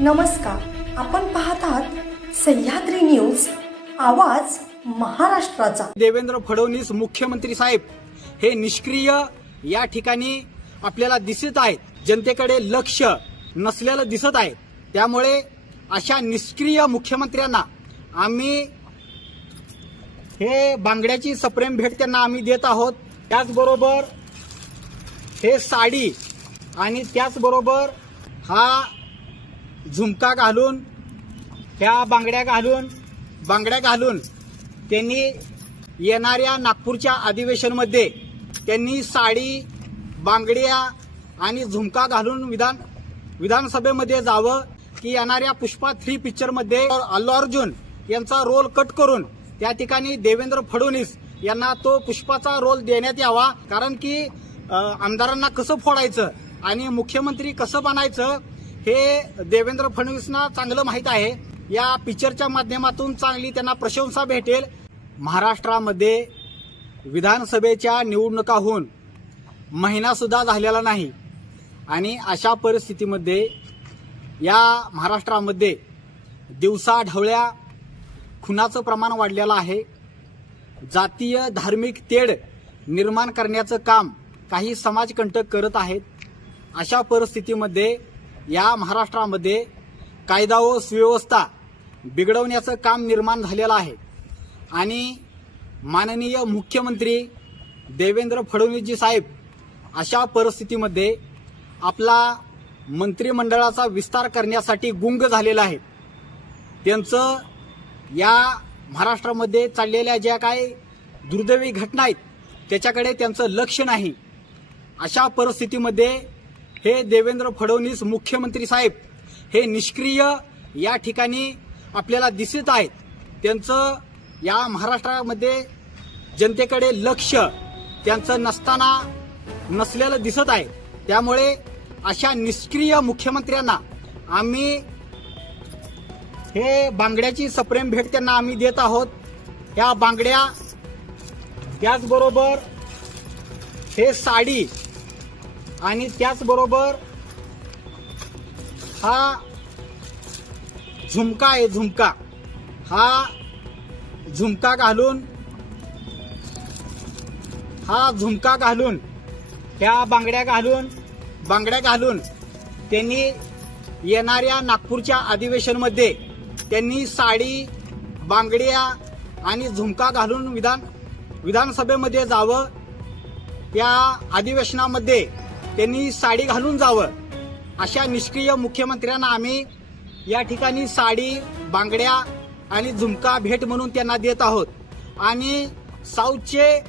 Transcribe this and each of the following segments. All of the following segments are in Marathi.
नमस्कार, आपण पाहत आहात सह्याद्री न्यूज, आवाज महाराष्ट्राचा। देवेंद्र फडणवीस मुख्यमंत्री साहेब हे निष्क्रिय या ठिकाणी आपल्याला दिसत आहेत, जनतेकडे लक्ष नसलेलं दिसत आहे। त्यामुळे अशा निष्क्रिय मुख्यमंत्र्यांना आम्ही हे बांगड्याची सप्रेम भेट त्यांना आम्ही देत आहोत। त्याचबरोबर हे साडी आणि त्याचबरोबर हा झुमका घालून, ह्या बांगड्या घालून त्यांनी येणाऱ्या नागपूरच्या अधिवेशनमध्ये त्यांनी साडी, बांगड्या आणि झुमका घालून विधानसभेमध्ये जावं की येणाऱ्या पुष्पा 3 पिक्चरमध्ये अल्लू अर्जुन यांचा रोल कट करून त्या ठिकाणी देवेंद्र फडणवीस यांना तो पुष्पाचा रोल देण्यात यावा। कारण की आमदारांना कसं फोडायचं आणि मुख्यमंत्री कसं बनायचं हे देवेंद्र फडणवीसना चांगलं माहीत आहे। या पिक्चरच्या माध्यमातून चांगली त्यांना प्रशंसा भेटेल। महाराष्ट्रामध्ये विधानसभेच्या निवडणुका होऊन महिना सुद्धा झालेला नाही आणि अशा परिस्थितीमध्ये या महाराष्ट्रामध्ये दिवसाढवळ्या खुनाचं प्रमाण वाढलेलं आहे। जातीय धार्मिक तेढ निर्माण करण्याचं काम काही समाजकंटक करत आहेत। अशा परिस्थितीमध्ये या महाराष्ट्रामध्ये कायदा व सुव्यवस्था बिघडवण्याचं काम निर्माण झालेलं आहे आणि माननीय मुख्यमंत्री देवेंद्र फडणवीसजी साहेब अशा परिस्थितीमध्ये आपला मंत्रिमंडळाचा विस्तार करण्यासाठी गुंग झालेला आहे। त्यांचं या महाराष्ट्रामध्ये चाललेल्या ज्या काही दुर्दैवी घटना आहेत त्याच्याकडे त्यांचं लक्ष नाही। अशा परिस्थितीमध्ये हे देवेंद्र फडणवीस मुख्यमंत्री साहेब हे निष्क्रिय या ठिकाणी आपल्याला दिसत आहेत। त्यांचं या महाराष्ट्रामध्ये जनतेकडे लक्ष त्यांचं नसलेलं दिसत आहे। त्यामुळे अशा निष्क्रिय मुख्यमंत्र्यांना आम्ही हे बांगड्याची सप्रेम भेट त्यांना आम्ही देत आहोत। ह्या बांगड्या, त्याचबरोबर हे साडी आणि त्याचबरोबर हा झुमका आहे, हा झुमका घालून ह्या बांगड्या घालून त्यांनी येणाऱ्या नागपूरच्या अधिवेशनमध्ये त्यांनी साडी, बांगड्या आणि झुमका घालून विधानसभेमध्ये जावं। त्या अधिवेशनामध्ये त्यांनी साडी घालून जावं। अशा निष्क्रिय मुख्यमंत्र्यांना आम्ही या ठिकाणी साडी, बांगड्या आणि झुमका भेट म्हणून त्यांना देत आहोत। आणि साऊथचे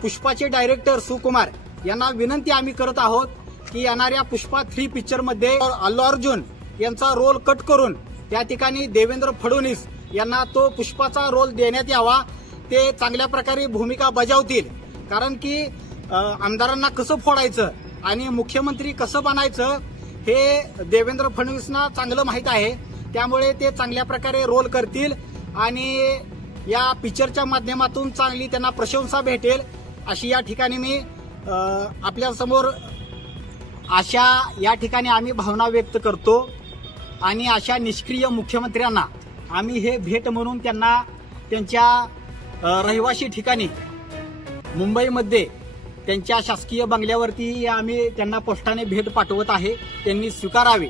पुष्पाचे डायरेक्टर सुकुमार यांना विनंती आम्ही करत आहोत की येणाऱ्या पुष्पा 3 पिक्चरमध्ये अल्लू अर्जुन यांचा रोल कट करून त्या ठिकाणी देवेंद्र फडणवीस यांना तो पुष्पाचा रोल देण्यात यावा। ते चांगल्या प्रकारे भूमिका बजावतील। कारण की आमदारांना कसं फोडायचं आणि मुख्यमंत्री कसं बनायचं हे देवेंद्र फडणवीसना चांगलं माहीत आहे। त्यामुळे ते चांगल्या प्रकारे रोल करतील आणि या पिक्चरच्या माध्यमातून चांगली त्यांना प्रशंसा भेटेल अशी या ठिकाणी मी आपल्यासमोर अशा या ठिकाणी आम्ही भावना व्यक्त करतो। आणि अशा निष्क्रिय मुख्यमंत्र्यांना आम्ही हे भेट म्हणून त्यांना त्यांच्या रहिवासी ठिकाणी मुंबईमध्ये त्यांच्या शासकीय बंगल्यावरती आम्ही त्यांना पोस्टाने भेट पाठवत आहे। त्यांनी स्वीकारावी।